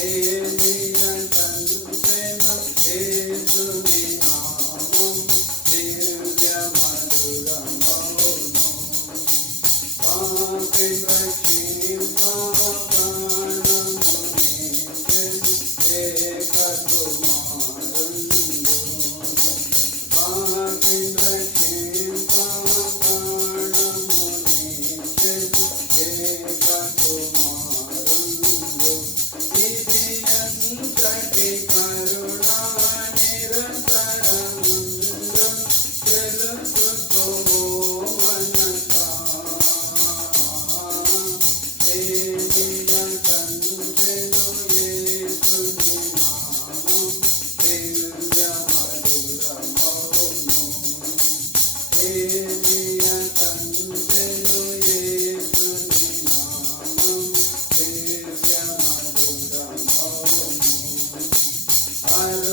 Amen. I